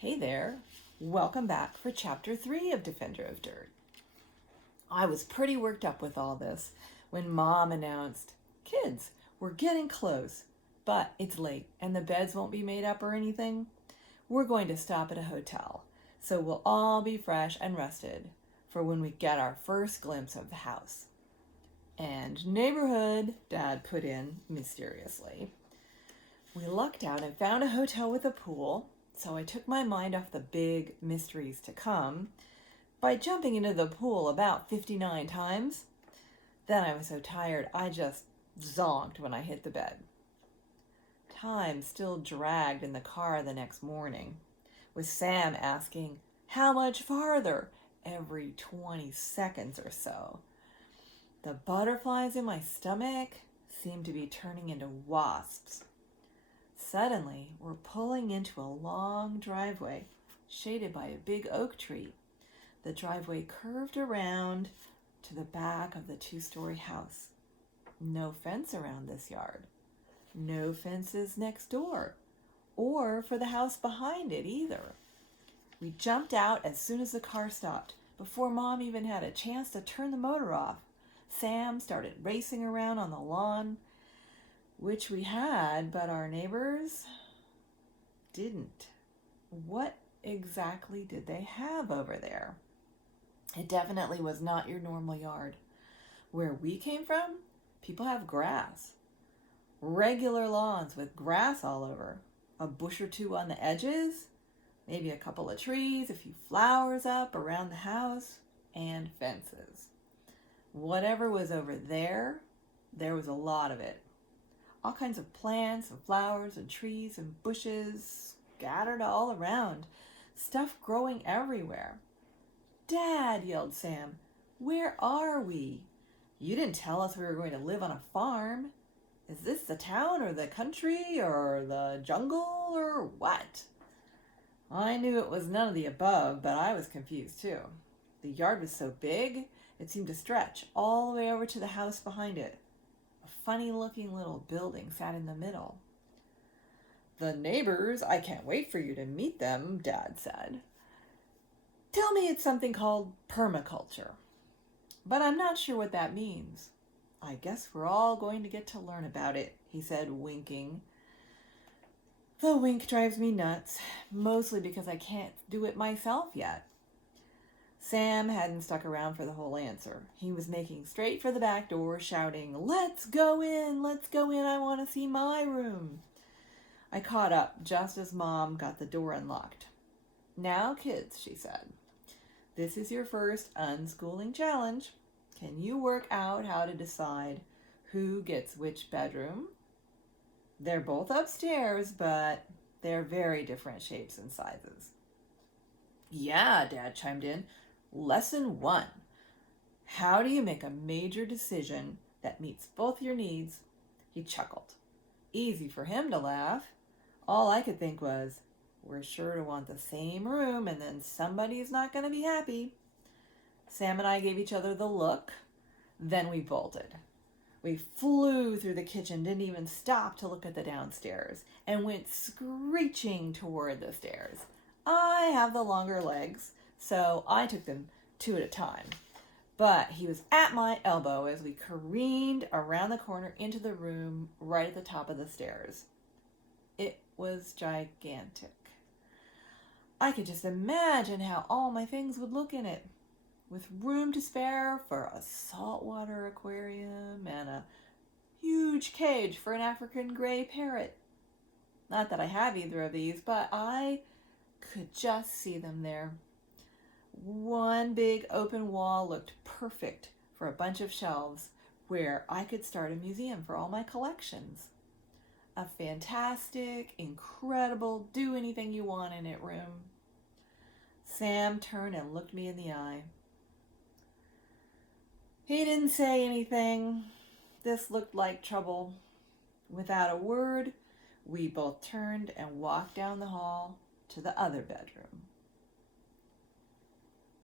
Hey there, welcome back for Chapter 3 of Defender of Dirt. I was pretty worked up with all this when Mom announced, "Kids, we're getting close, but it's late and the beds won't be made up or anything. We're going to stop at a hotel, so we'll all be fresh and rested for when we get our first glimpse of the house." "And neighborhood," Dad put in mysteriously. We lucked out and found a hotel with a pool, so I took my mind off the big mysteries to come by jumping into the pool about 59 times. Then I was so tired I just zonked when I hit the bed. Time still dragged in the car the next morning, with Sam asking, "How much farther?" every 20 seconds or so. The butterflies in my stomach seemed to be turning into wasps. Suddenly, we're pulling into a long driveway, shaded by a big oak tree. The driveway curved around to the back of the two-story house. No fence around this yard. No fences next door, or for the house behind it either. We jumped out as soon as the car stopped, before Mom even had a chance to turn the motor off. Sam started racing around on the lawn, which we had, but our neighbors didn't. What exactly did they have over there? It definitely was not your normal yard. Where we came from, people have grass. Regular lawns with grass all over. A bush or two on the edges. Maybe a couple of trees, a few flowers up around the house, and fences. Whatever was over there was a lot of it. All kinds of plants and flowers and trees and bushes scattered all around. Stuff growing everywhere. "Dad," yelled Sam, "where are we? You didn't tell us we were going to live on a farm. Is this the town or the country or the jungle or what?" I knew it was none of the above, but I was confused too. The yard was so big, it seemed to stretch all the way over to the house behind it. A funny-looking little building sat in the middle. "The neighbors, I can't wait for you to meet them," Dad said. "Tell me it's something called permaculture, but I'm not sure what that means." "I guess we're all going to get to learn about it," he said, winking. The wink drives me nuts, mostly because I can't do it myself yet. Sam hadn't stuck around for the whole answer. He was making straight for the back door, shouting, let's go in, I want to see my room." I caught up just as Mom got the door unlocked. "Now, kids," she said, "this is your first unschooling challenge. Can you work out how to decide who gets which bedroom? They're both upstairs, but they're very different shapes and sizes." "Yeah," Dad chimed in. "Lesson 1. How do you make a major decision that meets both your needs?" He chuckled. Easy for him to laugh. All I could think was, we're sure to want the same room, and then somebody's not going to be happy. Sam and I gave each other the look. Then we bolted. We flew through the kitchen, didn't even stop to look at the downstairs, and went screeching toward the stairs. I have the longer legs, so I took them 2 at a time. But he was at my elbow as we careened around the corner into the room right at the top of the stairs. It was gigantic. I could just imagine how all my things would look in it, with room to spare for a saltwater aquarium and a huge cage for an African gray parrot. Not that I have either of these, but I could just see them there. One big open wall looked perfect for a bunch of shelves where I could start a museum for all my collections. A fantastic, incredible, do anything you want in it room. Sam turned and looked me in the eye. He didn't say anything. This looked like trouble. Without a word, we both turned and walked down the hall to the other bedroom.